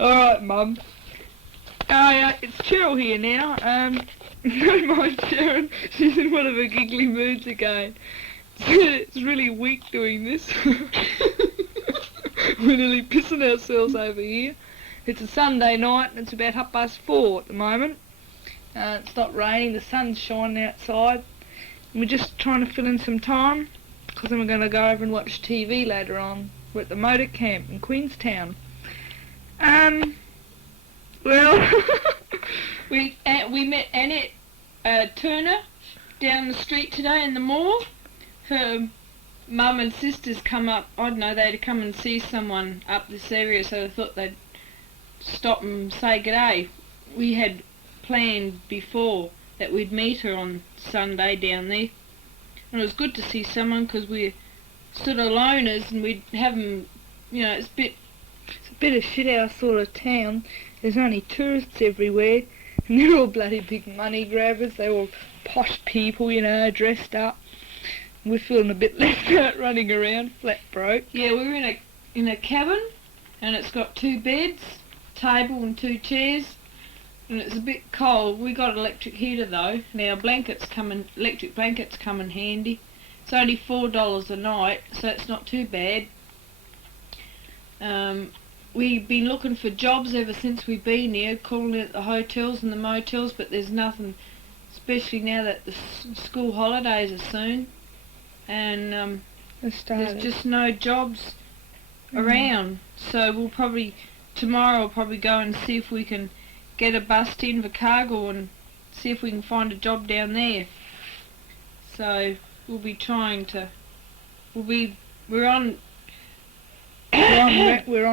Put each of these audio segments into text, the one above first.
Alright, Mum. Yeah, it's Cheryl here now. Don't mind Sharyne, she's in one of her giggly moods again. It's really weak doing this. We're nearly pissing ourselves over here. It's a Sunday night and it's about 4:30 at the moment. It's not raining, the sun's shining outside. And we're just trying to fill in some time, because then we're going to go over and watch TV later on. We're at the motor camp in Queenstown. Well, we met Annette Turner down the street today in the mall. Her mum and sisters come up, I don't know, they'd come and see someone up this area, so they thought they'd stop and say g'day. We had planned before that we'd meet her on Sunday down there, and it was good to see someone because we're sort of loners and we'd have them, you know, it's a bit of shit house sort of town. There's only tourists everywhere, and they're all bloody big money grabbers. They're all posh people, you know, dressed up. We're feeling a bit left out running around, flat broke. Yeah, we were in a cabin, and it's got 2 beds, table and 2 chairs, and it's a bit cold. We got electric heater though. Now electric blankets come in handy. It's only $4 a night, so it's not too bad. We've been looking for jobs ever since we've been here, calling at the hotels and the motels, but there's nothing, especially now that the school holidays are soon, and there's just no jobs around. So we'll probably, tomorrow we'll probably go and see if we can get a bus to Invercargill and see if we can find a job down there. So we'll be trying to, we're on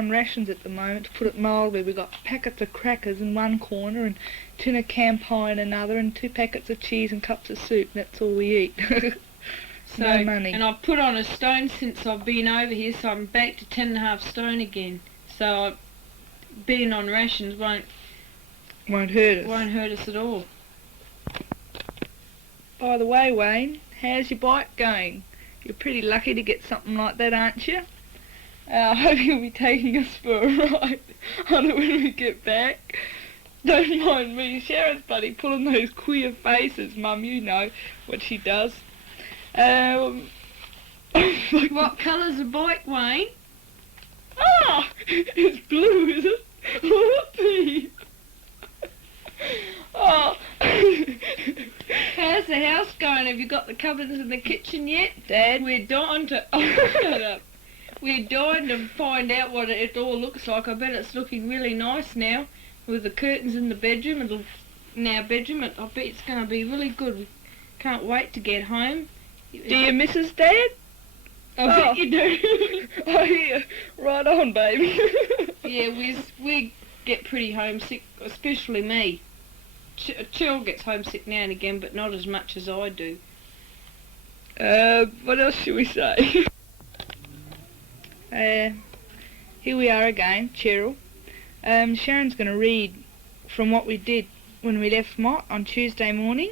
rations at the moment, to put it mildly. We've got packets of crackers in one corner and tin of cam pie in another, and 2 packets of cheese and cups of soup. That's all we eat. No money. And I've put on a stone since I've been over here, so I'm back to 10.5 stone again. So being on rations won't hurt us. Won't hurt us at all. By the way, Wayne, how's your bike going? You're pretty lucky to get something like that, aren't you? I hope you'll be taking us for a ride on it when we get back. Don't mind me, Sharon's bloody pulling those queer faces, Mum, you know what she does. What colour's the bike, Wayne? Ah, it's blue, is it? Whoopsie. Oh. How's the house going? Have you got the cupboards in the kitchen yet? Dad, we're dying to... Oh, shut up. We're dying to find out what it all looks like. I bet it's looking really nice now with the curtains in the bedroom. In our bedroom, I bet it's going to be really good. We can't wait to get home. Do you miss us, Dad? I bet you do. Oh, yeah. Right on, baby. Yeah, we get pretty homesick, especially me. Cheryl gets homesick now and again, but not as much as I do. What else should we say? Here we are again, Cheryl. Sharon's going to read from what we did when we left Mott on Tuesday morning,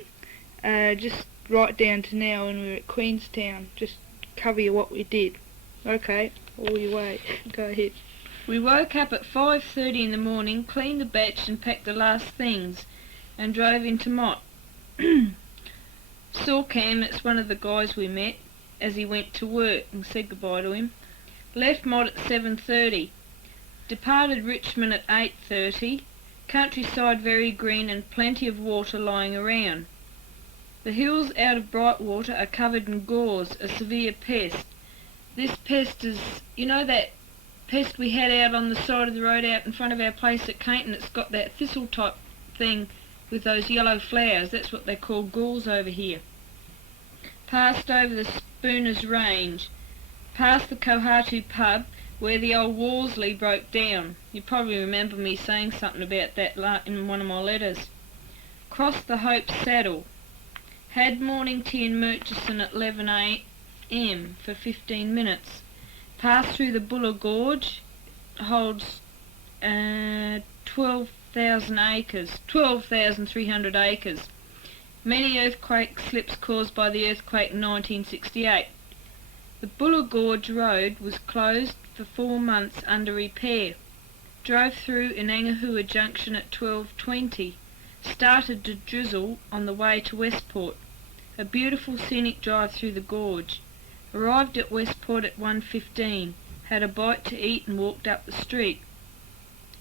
just right down to now when we were at Queenstown, just cover you what we did. Okay, all your way, go ahead. We woke up at 5:30 in the morning, cleaned the batch and packed the last things, and drove into Mott. Saw Cam, it's one of the guys we met, as he went to work, and said goodbye to him. Left Mott at 7:30. Departed Richmond at 8:30. Countryside very green and plenty of water lying around. The hills out of Brightwater are covered in gauze, a severe pest. This pest is, you know that pest we had out on the side of the road out in front of our place at Cainton? It's got that thistle type thing with those yellow flowers. That's what they call gauze over here. Passed over the Spooners Range. Past the Kohatu pub where the old Worsley broke down. You probably remember me saying something about that in one of my letters. Crossed the Hope Saddle. Had morning tea in Murchison at 11 a.m. for 15 minutes. Passed through the Buller Gorge. Holds 12,000 acres, 12,300 acres. Many earthquake slips caused by the earthquake in 1968. The Buller Gorge Road was closed for 4 months under repair. Drove through Inangahua Junction at 12:20. Started to drizzle on the way to Westport. A beautiful scenic drive through the gorge. Arrived at Westport at 1:15. Had a bite to eat and walked up the street.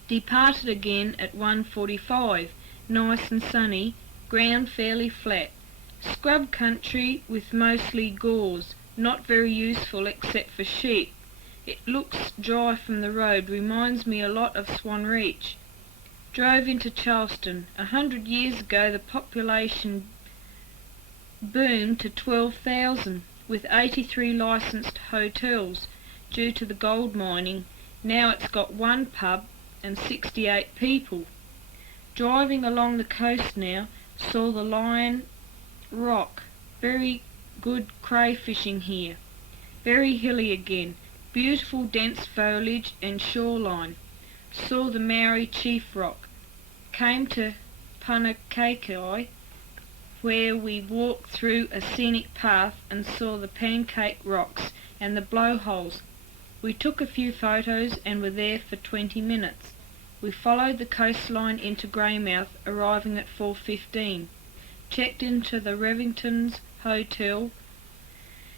Departed again at 1:45. Nice and sunny. Ground fairly flat. Scrub country with mostly gorse. Not very useful except for sheep. It looks dry from the road. Reminds me a lot of Swan Reach. Drove into Charleston. 100 years ago the population boomed to 12,000 with 83 licensed hotels due to the gold mining. Now it's got one pub and 68 people. Driving along the coast now, saw the Lion Rock. Very good crayfishing here. Very hilly again. Beautiful dense foliage and shoreline. Saw the Maori Chief Rock. Came to Punakakai, where we walked through a scenic path and saw the Pancake Rocks and the blowholes. We took a few photos and were there for 20 minutes. We followed the coastline into Greymouth, arriving at 4:15. Checked into the Revington's Hotel.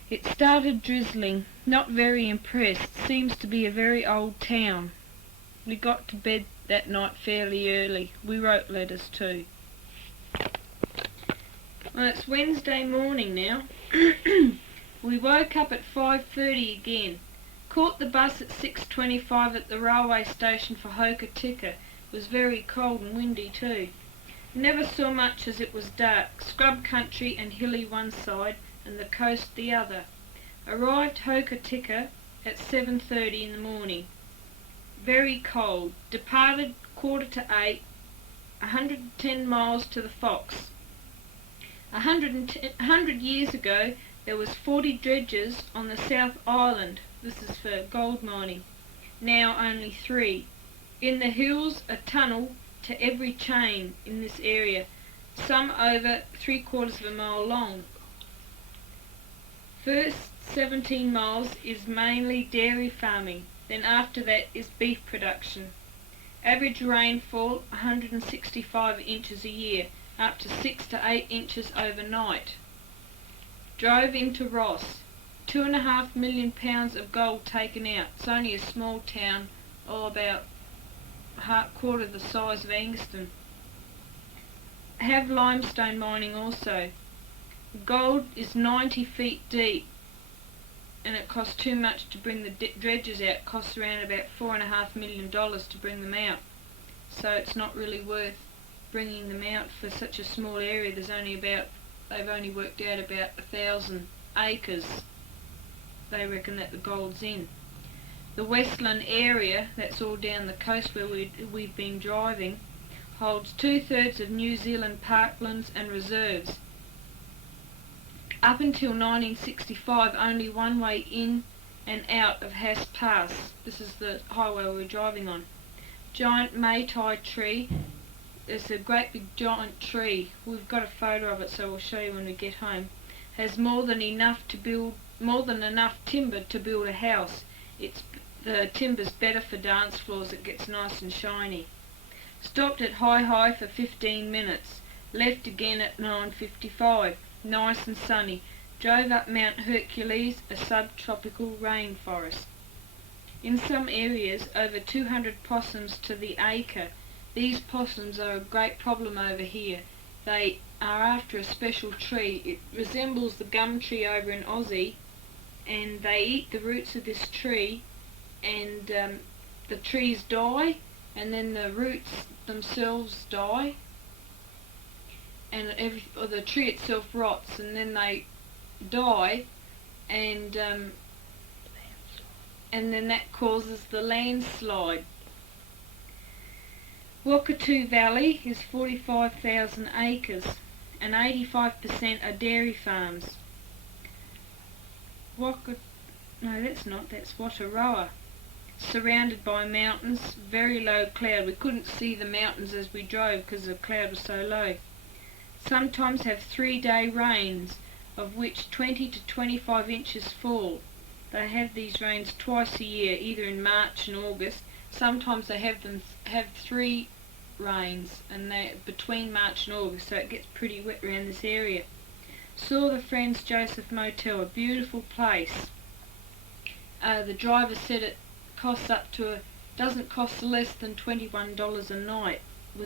It started drizzling. Not very impressed. Seems to be a very old town. We got to bed that night fairly early. We wrote letters too. Well, it's Wednesday morning now. We woke up at 5:30 again. Caught the bus at 6:25 at the railway station for Hokitika. It was very cold and windy too. Never saw much as it was dark. Scrub country and hilly one side and the coast the other. Arrived Hokitika at 7:30 in the morning. Very cold. Departed 7:45. 110 miles to the Fox. 100 years ago there was 40 dredges on the South Island. This is for gold mining. Now only 3. In the hills a tunnel to every chain in this area, some over 3/4 of a mile long. First 17 miles is mainly dairy farming, then after that is beef production. Average rainfall 165 inches a year, up to 6 to 8 inches overnight. Drove into Ross. 2.5 million pounds of gold taken out. It's only a small town, about quarter the size of Angaston. Have limestone mining also. Gold is 90 feet deep, and it costs too much to bring the dredges out. It costs around about $4.5 million to bring them out. So it's not really worth bringing them out for such a small area. They've only worked out about 1,000 acres. They reckon that the gold's in. The Westland area, that's all down the coast where we've been driving, holds 2/3 of New Zealand parklands and reserves. Up until 1965, only one way in and out of Hass Pass. This is the highway we're driving on. Giant Maytai tree. It's a great big giant tree. We've got a photo of it, so we'll show you when we get home. Has more than enough timber to build a house. The timber's better for dance floors. It gets nice and shiny. Stopped at Hi for 15 minutes. Left again at 9:55. Nice and sunny. Drove up Mount Hercules, a subtropical rainforest. In some areas, over 200 possums to the acre. These possums are a great problem over here. They are after a special tree. It resembles the gum tree over in Aussie, and they eat the roots of this tree, and the trees die, and then the roots themselves die, and the tree itself rots, and then they die, and then that causes the landslide. Wakatu Valley is 45,000 acres, and 85% are dairy farms. That's Wataroa. Surrounded by mountains, very low cloud. We couldn't see the mountains as we drove because the cloud was so low. Sometimes have 3-day rains, of which 20 to 25 inches fall. They have these rains twice a year, either in March and August. sometimes they have 3 rains, and they between March and August, so it gets pretty wet around this area. Saw the Franz Joseph Motel, a beautiful place. The driver said it doesn't cost less than $21 a night.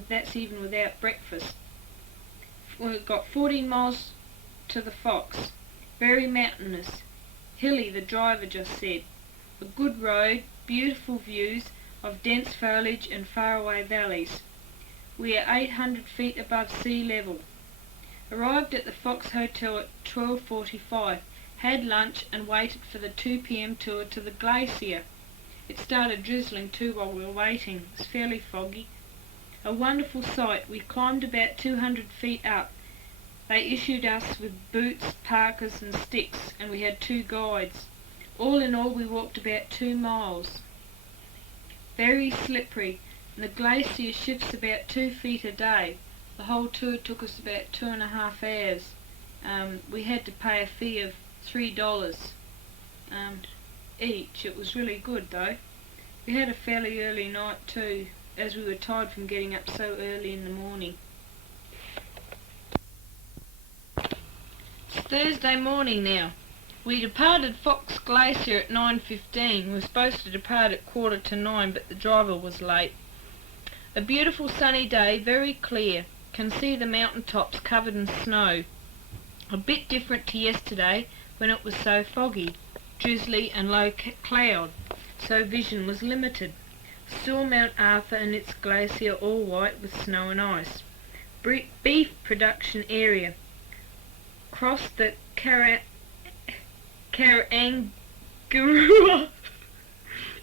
That's even without breakfast. We've got 14 miles to the Fox. Very mountainous. Hilly, the driver just said. A good road, beautiful views of dense foliage and faraway valleys. We are 800 feet above sea level. Arrived at the Fox Hotel at 12:45. Had lunch and waited for the 2 p.m. tour to the glacier. It started drizzling too while we were waiting. It's fairly foggy. A wonderful sight. We climbed about 200 feet up. They issued us with boots, parkas and sticks, and we had 2 guides. All in all, we walked about 2 miles. Very slippery, and the glacier shifts about 2 feet a day. The whole tour took us about 2.5 hours. We had to pay a fee of $3 each. It was really good though. We had a fairly early night too, as we were tired from getting up so early in the morning. It's Thursday morning now. We departed Fox Glacier at 9:15. We were supposed to depart at 9:15, but the driver was late. A beautiful sunny day, very clear. Can see the mountain tops covered in snow. A bit different to yesterday when it was so foggy, drizzly and low cloud, so vision was limited. Saw Mount Arthur and its glacier all white with snow and ice. Beef production area. Crossed the Karangarua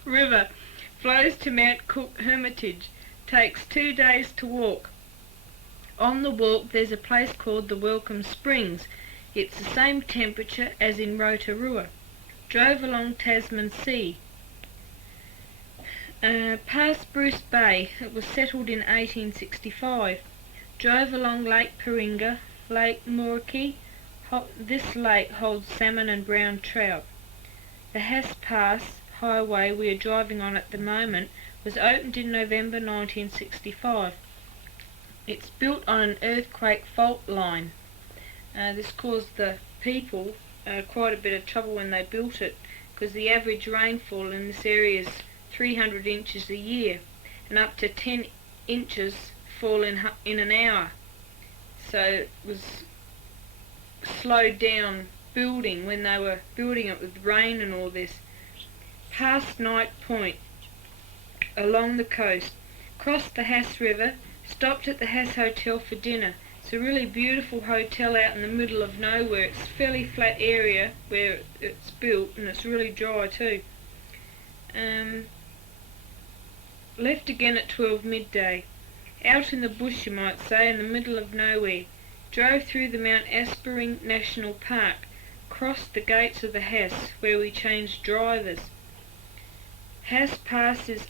River. Flows to Mount Cook Hermitage. Takes 2 days to walk. On the walk there's a place called the Welcome Springs. It's the same temperature as in Rotorua. Drove along Tasman Sea. Past Bruce Bay. It was settled in 1865. Drove along Lake Paringa, Lake Mooraki. This lake holds salmon and brown trout. The Hass Pass highway we are driving on at the moment was opened in November 1965. It's built on an earthquake fault line. This caused the people quite a bit of trouble when they built it, because the average rainfall in this area is 300 inches a year, and up to 10 inches fall in an hour. So it was slowed down building when they were building it with rain and all this. Past Night Point, along the coast, crossed the Hass River, stopped at the Hass Hotel for dinner. It's a really beautiful hotel out in the middle of nowhere. It's a fairly flat area where it's built, and it's really dry too. Left again at 12 midday. Out in the bush, you might say, in the middle of nowhere. Drove through the Mount Aspiring National Park, crossed the gates of the Hass, where we changed drivers. Hass Pass is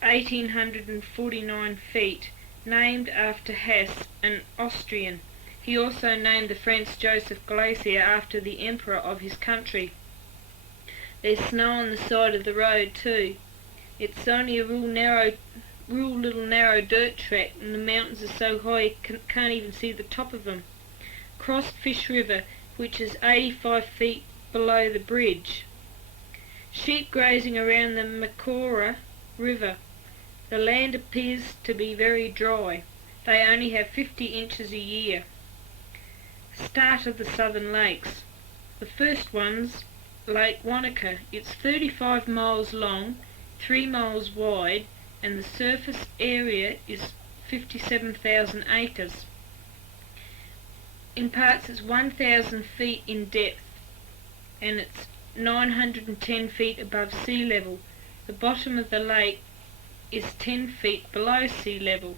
1,849 feet, named after Hass, an Austrian. He also named the Franz Joseph Glacier after the emperor of his country. There's snow on the side of the road too. It's only a real little narrow dirt track, and the mountains are so high you can't even see the top of them. Crossed Fish River, which is 85 feet below the bridge. Sheep grazing around the Makora River. The land appears to be very dry. They only have 50 inches a year. Start of the southern lakes. The first one's Lake Wanaka. It's 35 miles long, 3 miles wide, and the surface area is 57,000 acres. In parts it's 1,000 feet in depth, and it's 910 feet above sea level. The bottom of the lake is 10 feet below sea level.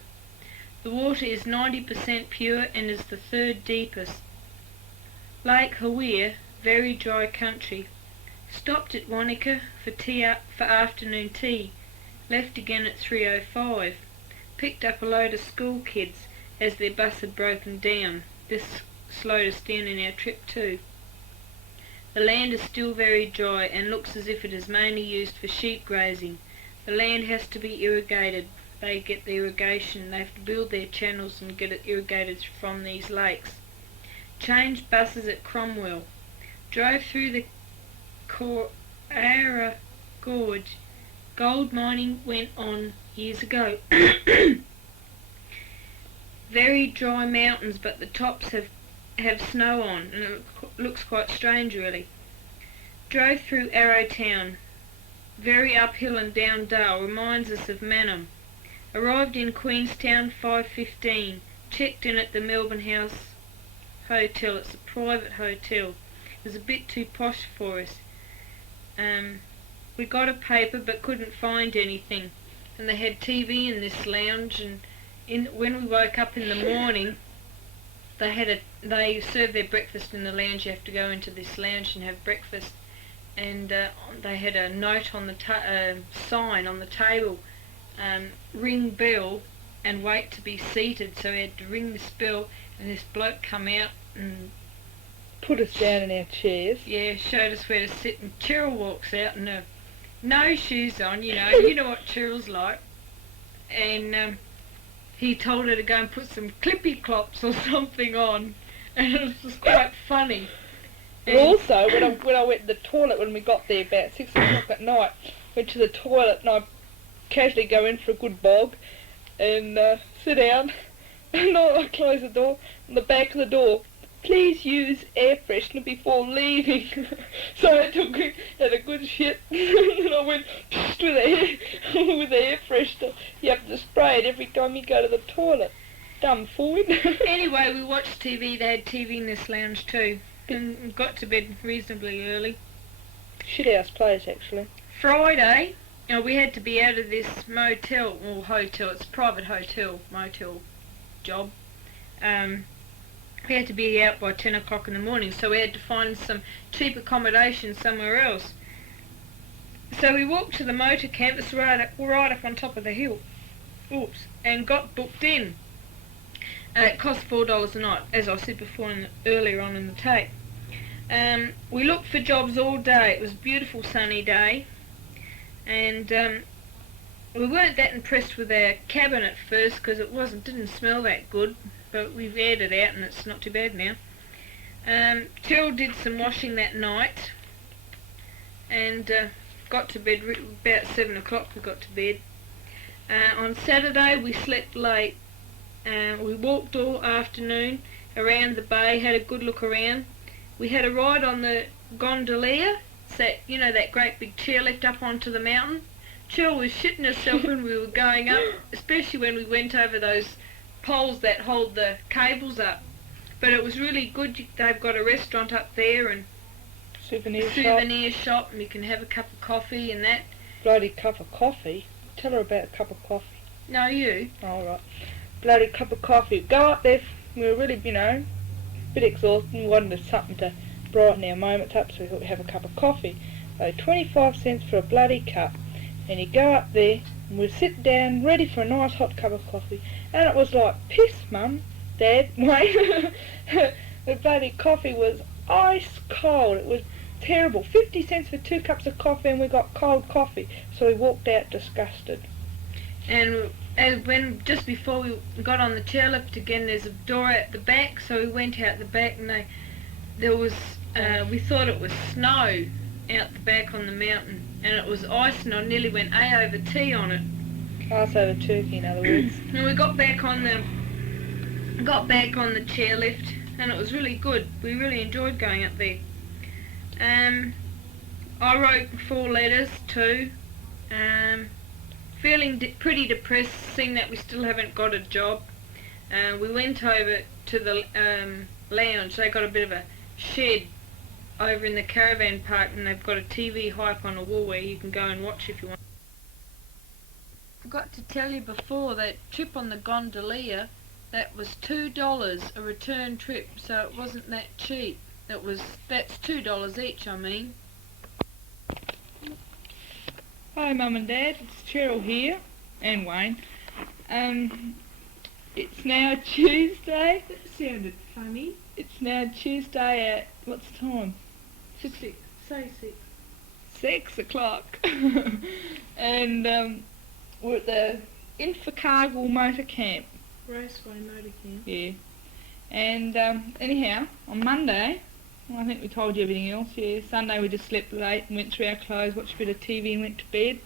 The water is 90% pure and is the 3rd deepest. Lake Hawea, very dry country. Stopped at Wanaka for afternoon tea. Left again at 3:05. Picked up a load of school kids as their bus had broken down. This slowed us down in our trip too. The land is still very dry and looks as if it is mainly used for sheep grazing. The land has to be irrigated. They get the irrigation. They have to build their channels and get it irrigated from these lakes. Changed buses at Cromwell. Drove through the Coara Gorge. Gold mining went on years ago. Very dry mountains, but the tops have snow on, and it looks quite strange really. Drove through Arrowtown. Very uphill and down dale, reminds us of Manham. Arrived in Queenstown 5:15. Checked in at the Melbourne House Hotel. It's a private hotel. It was a bit too posh for us. We got a paper but couldn't find anything. And they had TV in this lounge, and when we woke up in the morning, they served their breakfast in the lounge. You have to go into this lounge and have breakfast. And they had a note on the sign on the table, ring bell and wait to be seated. So we had to ring this bell, and this bloke come out and Put us down in our chairs. yeah, showed us where to sit. And Cheryl walks out and no shoes on, you know what Cheryl's like. And he told her to go and put some clippy clops or something on, and it was just quite funny. And also, when I went to the toilet when we got there about 6 o'clock at night, went to the toilet and I casually go in for a good bog and sit down, and I close the door. On the back of the door, please use air freshener before leaving. So I had a good shit, and I went with air freshener. You have to spray it every time you go to the toilet. Dumb forward. Anyway, we watched TV. They had TV in this lounge too. And got to bed reasonably early. Shithouse place, actually. Friday, we had to be out of this motel, or hotel, it's a private motel job. We had to be out by 10 o'clock in the morning, so we had to find some cheap accommodation somewhere else. So we walked to the motor camp, it's right up on top of the hill. Oops, and got booked in. It cost $4 a night, as I said before earlier on in the tape. We looked for jobs all day. It was a beautiful sunny day, and we weren't that impressed with our cabin at first because it didn't smell that good, but we've aired it out and it's not too bad now. Cheryl did some washing that night and got to bed about 7 o'clock. We got to bed. On Saturday we slept late. We walked all afternoon around the bay, had a good look around. We had a ride on the gondolier, that great big chairlift up onto the mountain. Cheryl was shitting herself when we were going up, especially when we went over those poles that hold the cables up. But it was really good. They've got a restaurant up there and souvenir shop, and you can have a cup of coffee and that. Bloody cup of coffee? Tell her about a cup of coffee. No, you. All right. Bloody cup of coffee. Go up there. We were really, a bit exhausted and wanted something to brighten our moments up, so we thought we'd have a cup of coffee. So 25 cents for a bloody cup. And you go up there and we'd sit down ready for a nice hot cup of coffee. And it was like piss, Mum, Dad, Wayne. The bloody coffee was ice cold. It was terrible. 50 cents for 2 cups of coffee, and we got cold coffee. So we walked out disgusted. And when just before we got on the chairlift again, there's a door at the back, so we went out the back, and there was we thought it was snow out the back on the mountain, and it was ice, and I nearly went A over T on it. Ice over turkey, in other words. And we got back on the chairlift, and it was really good. We really enjoyed going up there. I wrote 4 letters too. Feeling pretty depressed, seeing that we still haven't got a job. We went over to the lounge. They got a bit of a shed over in the caravan park, and they've got a TV hype on a wall where you can go and watch if you want. Forgot to tell you before, that trip on the gondolier, that was $2 a return trip, so it wasn't that cheap. That's $2 each, I mean. Hi Mum and Dad, it's Cheryl here, and Wayne. It's now Tuesday. That sounded funny. It's now Tuesday at, what's the time? 6. Say 6. 6 o'clock. And we're at the Invercargill motor camp. Raceway motor camp. Yeah. And anyhow, on Monday, well, I think we told you everything else, yeah. Sunday we just slept late and went through our clothes, watched a bit of TV and went to bed.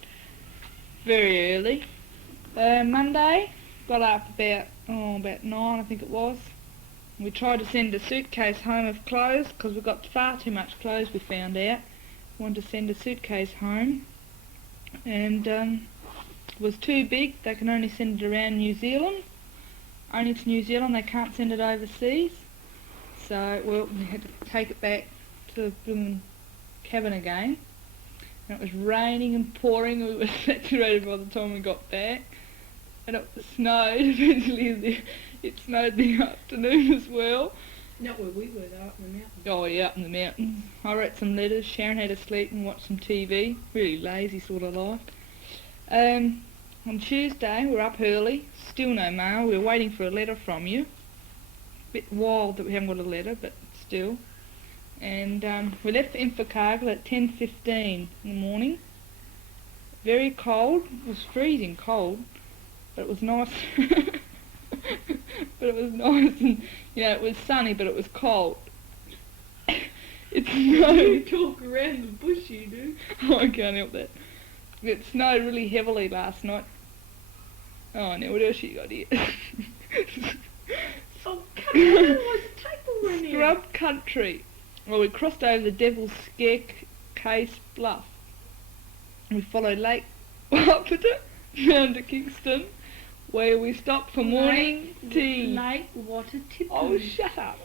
Very early. Monday, got up about 9 I think it was. We tried to send a suitcase home of clothes because we got far too much clothes, we found out. We wanted to send a suitcase home, and it was too big. They can only send it around New Zealand. Only to New Zealand, they can't send it overseas. So we had to take it back to the blooming cabin again. And it was raining and pouring. We were saturated by the time we got back. And it snowed eventually. It snowed in the afternoon as well. Not where we were, though, up in the mountains. Oh yeah, up in the mountains. I wrote some letters. Sharyne had to sleep and watch some TV. Really lazy sort of life. On Tuesday, we're up early. Still no mail. We're waiting for a letter from you. Bit wild that we haven't got a letter, but still. And we left for Invercargill at 10:15 in the morning. Very cold. It was freezing cold, but it was nice. But it was nice, and it was sunny, but it was cold. It snowed. You talk around the bush, you do. Oh, I can't help that. It snowed really heavily last night. Oh, now what else you got here? Oh, come on, what's the table running? Scrub country. Well, we crossed over the Devil's Staircase Bluff. We followed Lake Wapiti down to Kingston, where we stopped for morning tea. Lake Wapiti. Oh, shut up.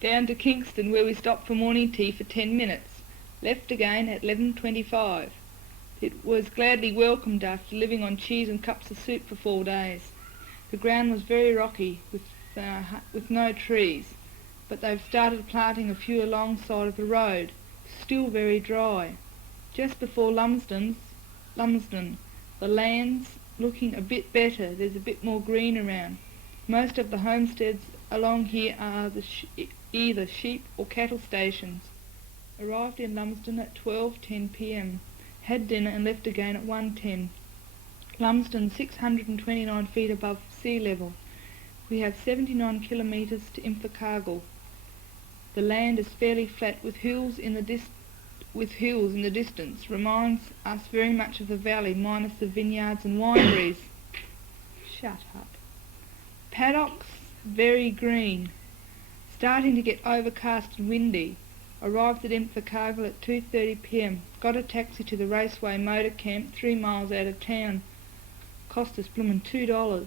Down to Kingston, where we stopped for morning tea for 10 minutes. Left again at 11:25. It was gladly welcomed after living on cheese and cups of soup for 4 days. The ground was very rocky, with no trees, but they've started planting a few alongside of the road. Still very dry. Just before Lumsden, the land's looking a bit better. There's a bit more green around. Most of the homesteads along here are either sheep or cattle stations. Arrived in Lumsden at 12:10 p.m. Had dinner and left again at 1:10. Lumsden 629 feet above sea level. We have 79 kilometres to Invercargill. The land is fairly flat with hills in the distance. Reminds us very much of the valley, minus the vineyards and wineries. Shut up. Paddocks very green. Starting to get overcast and windy. Arrived at Invercargill at 2:30 p.m. Got a taxi to the Raceway motor camp 3 miles out of town. Cost us bloomin' $2.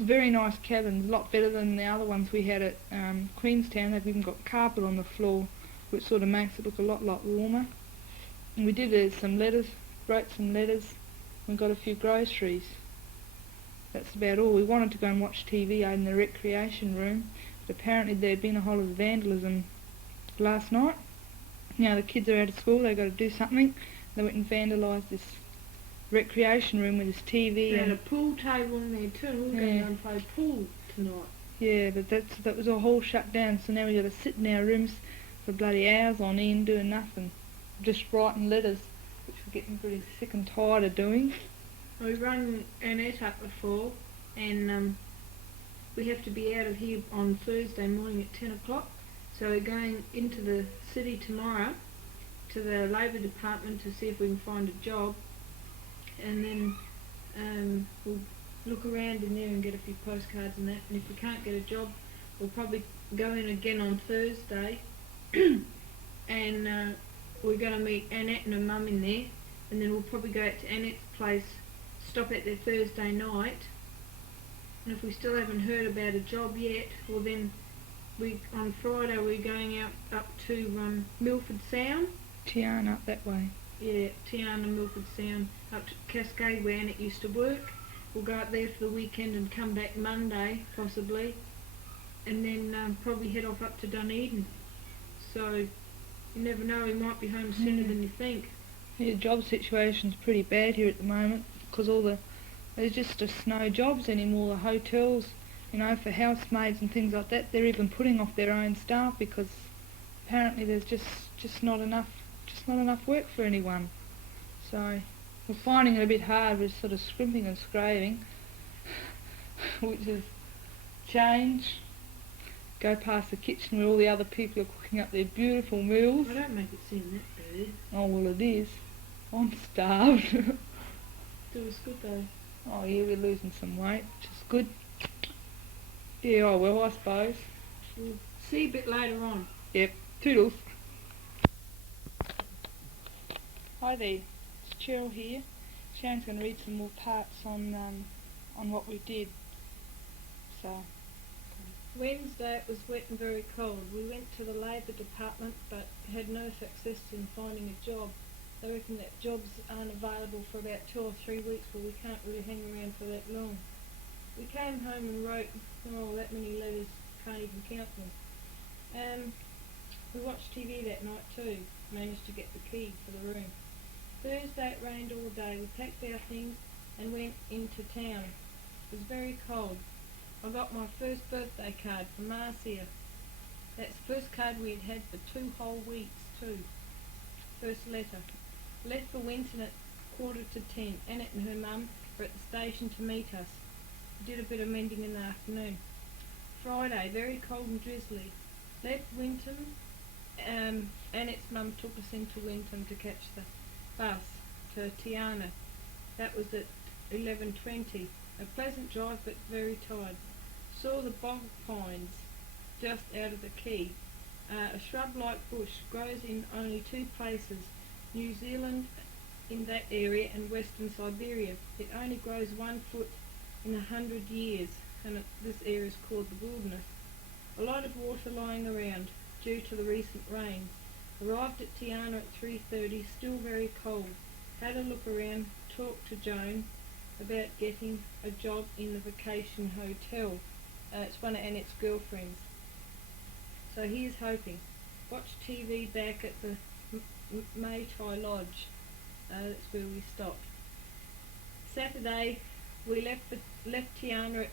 Very nice cabins, a lot better than the other ones we had at Queenstown. They've even got carpet on the floor, which sort of makes it look a lot warmer. And we did some letters, wrote some letters, and got a few groceries. That's about all. We wanted to go and watch TV out in the recreation room, but apparently there had been a whole lot of vandalism last night. Now the kids are out of school, they've got to do something. They went and vandalised this recreation room with this TV. They had a pool table in there too, and we're going to play pool tonight. Yeah, but that was all shut down, so now we've got to sit in our rooms for bloody hours on end doing nothing. Just writing letters, which we're getting pretty sick and tired of doing. We rang Annette up before, and we have to be out of here on Thursday morning at 10 o'clock. So we're going into the city tomorrow to the Labour Department to see if we can find a job, and then we'll look around in there and get a few postcards and that. And if we can't get a job, we'll probably go in again on Thursday, and we're going to meet Annette and her mum in there, and then we'll probably go out to Annette's place, stop at there Thursday night, and if we still haven't heard about a job yet, well then on Friday we're going out up to Milford Sound. Tiana up that way. Yeah, Tiana, Milford Sound, up to Cascade where Annette used to work. We'll go up there for the weekend and come back Monday, possibly, and then probably head off up to Dunedin. So you never know, we might be home sooner than you think. Yeah, the job situation's pretty bad here at the moment, because there's just no jobs anymore. The hotels, for housemaids and things like that, they're even putting off their own staff because apparently there's just just not enough work for anyone. So we're finding it a bit hard with sort of scrimping and scraping, which is change. Go past the kitchen where all the other people are cooking up their beautiful meals. I don't make it seem that bad. Oh well, it is. I'm starved. It was good though. Oh yeah, we're losing some weight, which is good. Yeah, oh well, I suppose. We'll see you a bit later on. Yep. Toodles. Hi there, it's Cheryl here. Sharon's going to read some more parts on what we did. So. Wednesday it was wet and very cold. We went to the Labour Department but had no success in finding a job. They reckon that jobs aren't available for about 2 or 3 weeks, but we can't really hang around for that long. We came home and wrote, that many letters, can't even count them. We watched TV that night too, managed to get the key for the room. Thursday it rained all day. We packed our things and went into town. It was very cold. I got my first birthday card from Marcia. That's the first card we had for 2 whole weeks too. First letter. Left for Winton at 9:45. Annette and her mum were at the station to meet us. Did a bit of mending in the afternoon. Friday, very cold and drizzly. Left Winton. Annette's mum took us into Winton to catch the bus to Tiana. That was at 11:20. A pleasant drive but very tired. Saw the bog pines just out of the quay. A shrub-like bush grows in only 2 places, New Zealand in that area and Western Siberia. It only grows 1 foot in 100 years, and this area is called the wilderness. A lot of water lying around due to the recent rains. Arrived at Tiana at 3:30, still very cold. Had a look around, talked to Joan about getting a job in the vacation hotel. It's one of Annette's girlfriends. So here's hoping. Watched TV back at the Mai Tai Lodge. That's where we stopped. Saturday we left Tiana at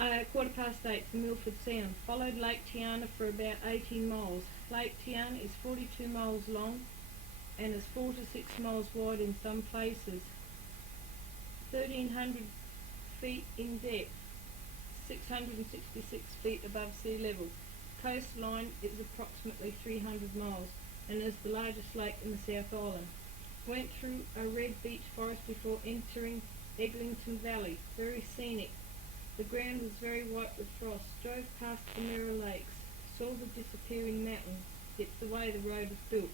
8:15 for Milford Sound. Followed Lake Tiana for about 18 miles. Lake Tiana is 42 miles long and is 4 to 6 miles wide in some places. 1,300 feet in depth, 666 feet above sea level. Coastline is approximately 300 miles and is the largest lake in the South Island. Went through a red beech forest before entering Eglinton Valley. Very scenic. The ground was very white with frost. Drove past the Mirror Lakes. Saw the disappearing mountain. It's the way the road is built.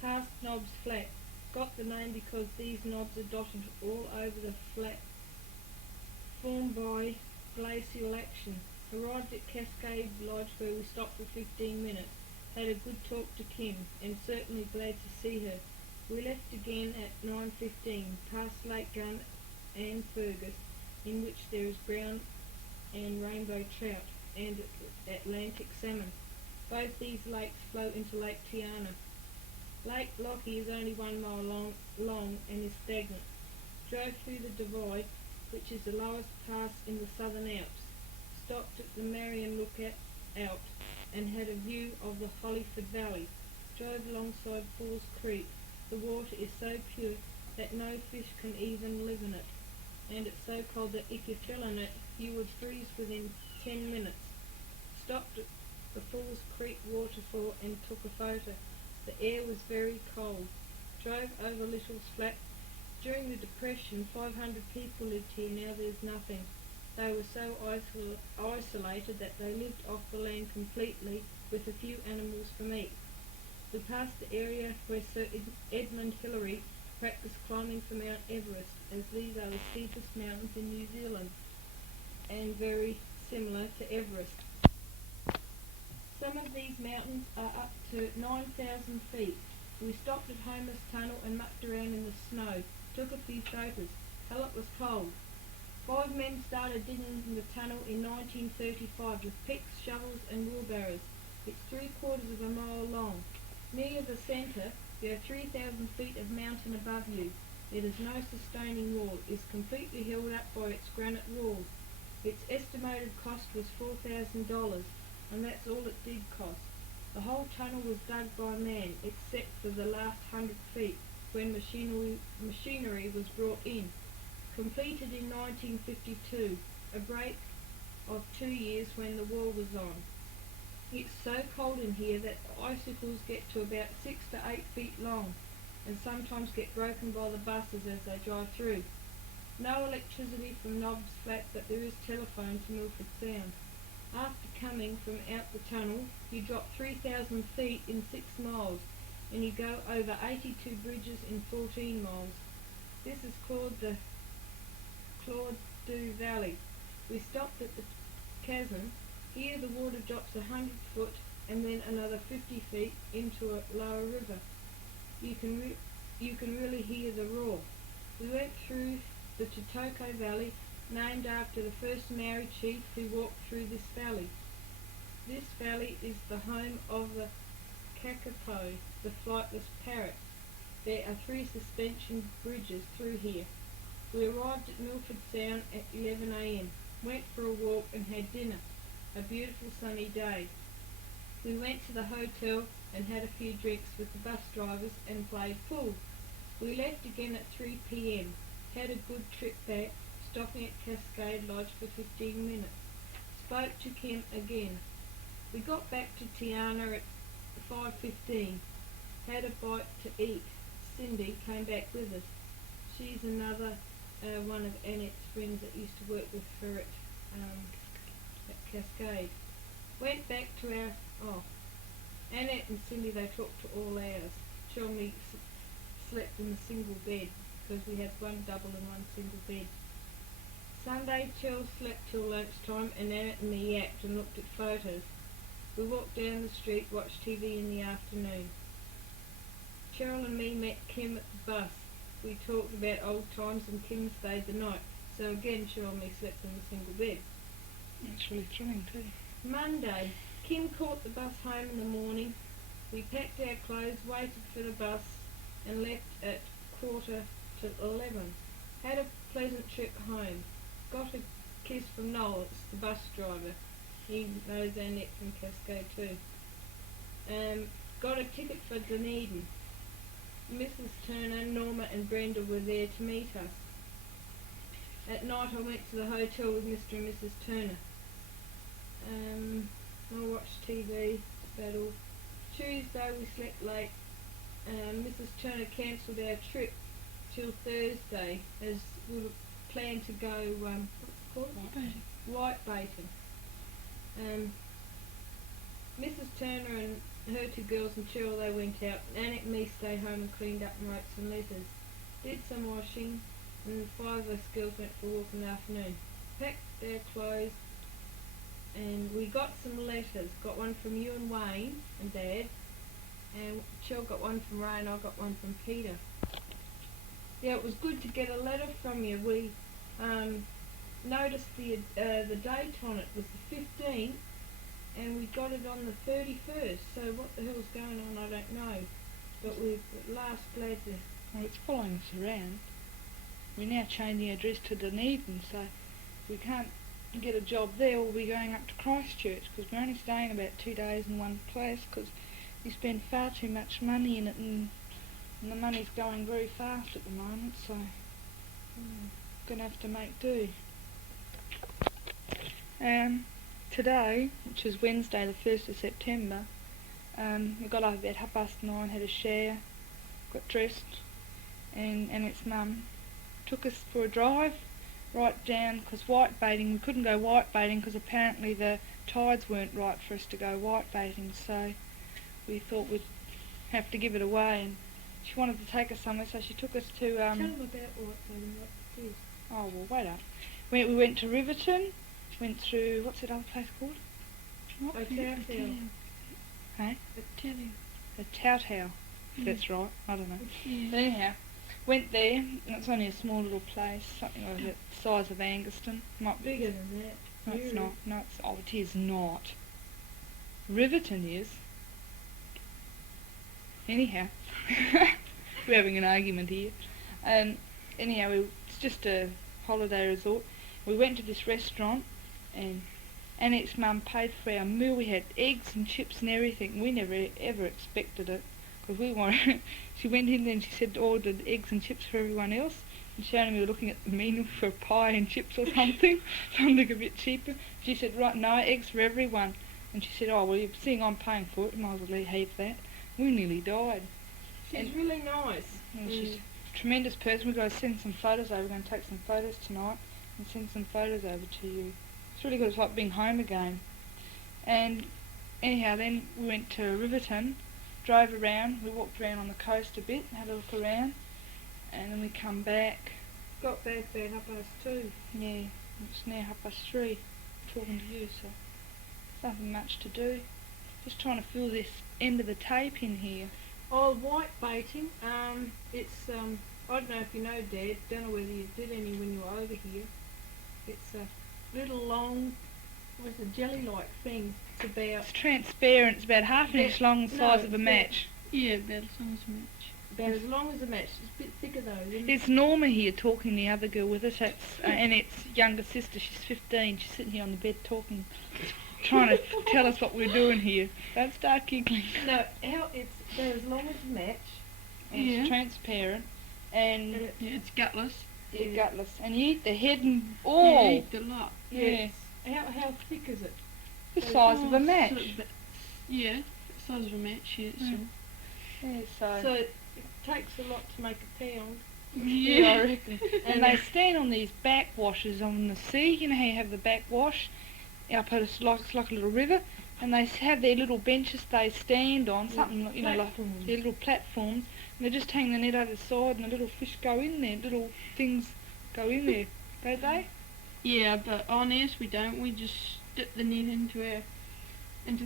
Past Knobs Flat. Got the name because these knobs are dotted all over the flat, formed by glacial action. Arrived at Cascade Lodge where we stopped for 15 minutes. Had a good talk to Kim and certainly glad to see her. We left again at 9:15, past Lake Gun and Fergus, in which there is brown and rainbow trout and Atlantic salmon. Both these lakes flow into Lake Tiana. Lake Lockie is only 1 mile long and is stagnant. Drove through the Divide, which is the lowest pass in the Southern Alps. Stopped at the Marion Lookout and had a view of the Hollyford Valley. Drove alongside Falls Creek. The water is so pure that no fish can even live in it, and it's so cold that if you fell in it, you would freeze within 10 minutes. Stopped at the Falls Creek waterfall and took a photo. The air was very cold. Drove over Little's Flat. During the Depression, 500 people lived here. Now there's nothing. They were so isolated that they lived off the land completely, with a few animals for meat. We passed the area where Sir Edmund Hillary practiced climbing for Mount Everest, as these are the steepest mountains in New Zealand and very similar to Everest. Some of these mountains are up to 9,000 feet. We stopped at Homer's Tunnel and mucked around in the snow. Took a few photos. Hell, it was cold. 5 men started digging the tunnel in 1935 with picks, shovels and wheelbarrows. It's 3/4 of a mile long. Near the centre, there are 3,000 feet of mountain above you. It has no sustaining wall. It is completely held up by its granite walls. Its estimated cost was $4,000. and that's all it did cost. The whole tunnel was dug by man, except for the last 100 feet, when machinery was brought in. Completed in 1952, a break of 2 years when the war was on. It's so cold in here that the icicles get to about 6 to 8 feet long, and sometimes get broken by the buses as they drive through. No electricity from Nobbs Flat, but there is telephone to Milford Sound. After coming from out the tunnel, you drop 3,000 feet in 6 miles, and you go over 82 bridges in 14 miles. This is called the Claude Valley. We stopped at the chasm. Here the water drops 100 foot and then another 50 feet into a lower river. You can really hear the roar. We went through the Totoko Valley, named after the first Maori chief who walked through this valley. This valley is the home of the kakapo, the flightless parrot. There are 3 suspension bridges through here. We arrived at Milford Sound at 11 a.m, went for a walk and had dinner. A beautiful sunny day. We went to the hotel and had a few drinks with the bus drivers and played pool. We left again at 3 p.m, had a good trip back, stopping at Cascade Lodge for 15 minutes. Spoke to Kim again. We got back to Tiana at 5:15. Had a bite to eat. Cindy came back with us. She's another one of Annette's friends that used to work with her at Cascade. Went back to Annette and Cindy, they talked to all hours. Cheryl and me slept in a single bed because we had one double and one single bed. Sunday, Cheryl slept till lunchtime and Annette and me yapped and looked at photos. We walked down the street, watched TV in the afternoon. Cheryl and me met Kim at the bus. We talked about old times and Kim stayed the night. So again, Cheryl and me slept in a single bed. That's really thrilling too. Monday, Kim caught the bus home in the morning. We packed our clothes, waited for the bus and left at 11:15. Had a pleasant trip home. Got a kiss from Noel, it's the bus driver. He knows Annette from Cascade too. Got a ticket for Dunedin. Mrs. Turner, Norma and Brenda were there to meet us. At night I went to the hotel with Mr. and Mrs. Turner. I watched TV, that's about all. Tuesday we slept late. Mrs. Turner cancelled our trip till Thursday as we were planned to go, what's it called? White baiting. Mrs. Turner and her 2 girls and Cheryl, they went out. Annette and me stayed home and cleaned up and wrote some letters. Did some washing, and 5 of us girls went for a walk in the afternoon. Packed our clothes, and we got some letters. Got one from you and Wayne and Dad, and Cheryl got one from Ray and I got one from Peter. Yeah, it was good to get a letter from you. We noticed the date on it was the 15th, and we got it on the 31st. So what the hell's going on, I don't know. But we're at last glad to... Well, it's following us around. We're now changing address to Dunedin, so we can't get a job there. We'll be going up to Christchurch because we're only staying about 2 days in one place because you spend far too much money in it, and the money's going very fast at the moment, so going to have to make do. Today, which is Wednesday the 1st of September, we got up about 9:30, had a shower, got dressed, and its mum took us for a drive right down, because white baiting, we couldn't go white baiting because apparently the tides weren't right for us to go white baiting, so we thought we'd have to give it away, and she wanted to take us somewhere, so she took us to... Tell them about white baiting, what it is. Oh, well, wait up. We went to Riverton, went through, what's that other place called? A Tautau. Hey? A Tautau, if that's right, I don't know. Yeah. But anyhow, went there, and it's only a small little place, something like the size of Anguston. Might be. Bigger than that. No, it's not. No, it is not. Riverton is. Anyhow, we're having an argument here. Anyhow, it's just a holiday resort. We went to this restaurant, and Annette's mum paid for our meal. We had eggs and chips and everything. We never ever expected it, because we wanted. She went in there and she said ordered eggs and chips for everyone else. And Sharyne and me were looking at the menu for pie and chips or something, something a bit cheaper. She said, right, no, eggs for everyone. And she said, oh, well, you're seeing I'm paying for it, you might as well have that. We nearly died. She's really nice. And she's a tremendous person. We've got to send some photos over. We're going to take some photos tonight and send some photos over to you. It's really good. It's like being home again. And anyhow, then we went to Riverton, drove around. We walked around on the coast a bit, had a look around, and then we come back. Got back about 2:30. Yeah, it's now 3:30. Talking to you, so nothing much to do. Just trying to fill this end of the tape in here. Oh, white baiting. It's I don't know if you know, Dad. Don't know whether you did any when you were over here. It's a little long, with a jelly-like thing. It's about. It's transparent. It's about half an inch long, the size of a it's match. Yeah, about as long as a match. About as long as a match. It's a bit thicker though, isn't it? It's Norma here talking, the other girl with us. That's Annette's younger sister. She's 15. She's sitting here on the bed talking, trying to tell us what we're doing here. Don't start giggling. No, it's about as long as a match. And Yeah. it's transparent. And Yeah, it's gutless. it's gutless. And you eat the head and all. Yeah, you eat a lot. Yeah. How thick is it? The size of a Oh, match. sort of yeah, the size of a match, yeah. Yeah, So it takes a lot to make a pound. yeah, I reckon. And they stand on these backwashes on the sea. You know how you have the backwash up at it's like a little river, and they have their little benches they stand on, something you know like Platforms. their little platforms, and they just hang the net over the side, and the little fish go in there. Little things go in there, don't they? Yeah, but on ours we don't. We just dip the net into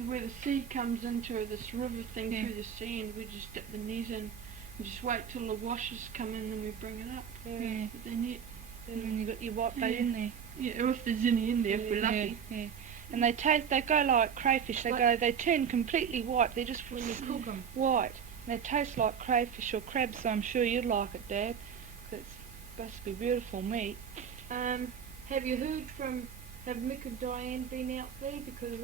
where the sea comes into this river thing Yeah. through the sea, and we just dip the net in and just wait till the washers come in, and we bring it up Yeah. with the net. And then you got your white bait in there. Yeah, or if there's any in there, if we're lucky. Yeah, yeah. And they go like crayfish. They turn completely white. They're just When you cook them. white. And they taste like crayfish or crabs, so I'm sure you'd like it, Dad. 'Cause it's supposed to be beautiful meat. Have you heard have Mick and Diane been out there? Because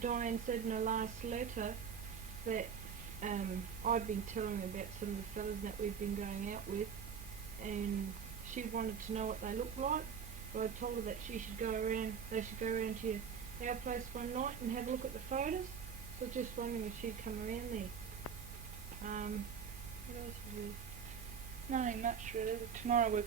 Diane said in her last letter that I'd been telling her about some of the fellas that we've been going out with, and she wanted to know what they looked like. So I told her that they should go around to our place one night and have a look at the photos. So just wondering if she'd come around there. What else is there? Nothing much really. Tomorrow we're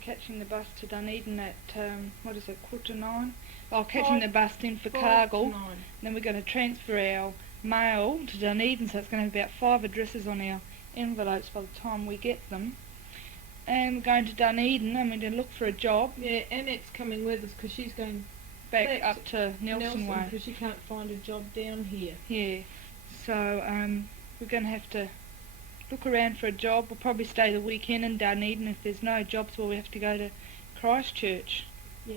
catching the bus to Dunedin at, 9:15? Oh, catching the bus in for 5 Cargill. to 9. Then we're going to transfer our mail to Dunedin, so it's going to have about 5 addresses on our envelopes by the time we get them. And we're going to Dunedin, and we're going to look for a job Yeah, Annette's coming with us because she's going back up to Nelson Way. because she can't find a job down here. Yeah, so we're going to have to look around for a job. We'll probably stay the weekend in Dunedin. If there's no jobs, well, we have to go to Christchurch. Yeah.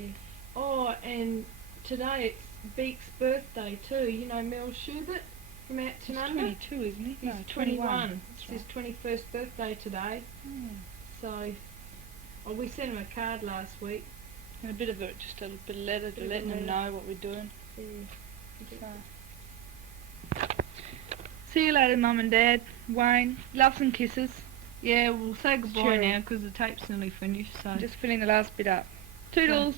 Oh, and today it's Beak's birthday too. You know Mel Schubert from Out He's Tanunda? 22, isn't he? He's No, 21. It's That's his 21st birthday today. Hmm. So, we sent him a card last week. And a bit of just a bit of letter to Bit of letting a them letter. know what we're doing. Yeah. So. See you later, Mum and Dad. Wayne, loves and kisses. Yeah, we'll say goodbye Cheryl. now because the tape's nearly finished. So Just filling the last bit up. Toodles.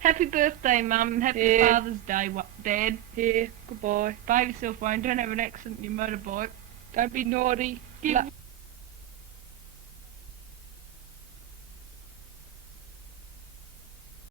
happy birthday, Mum. Happy Yeah. Father's Day, Dad. Here, goodbye. Behave yourself, Wayne. Don't have an accident in your motorbike. Don't be naughty. Give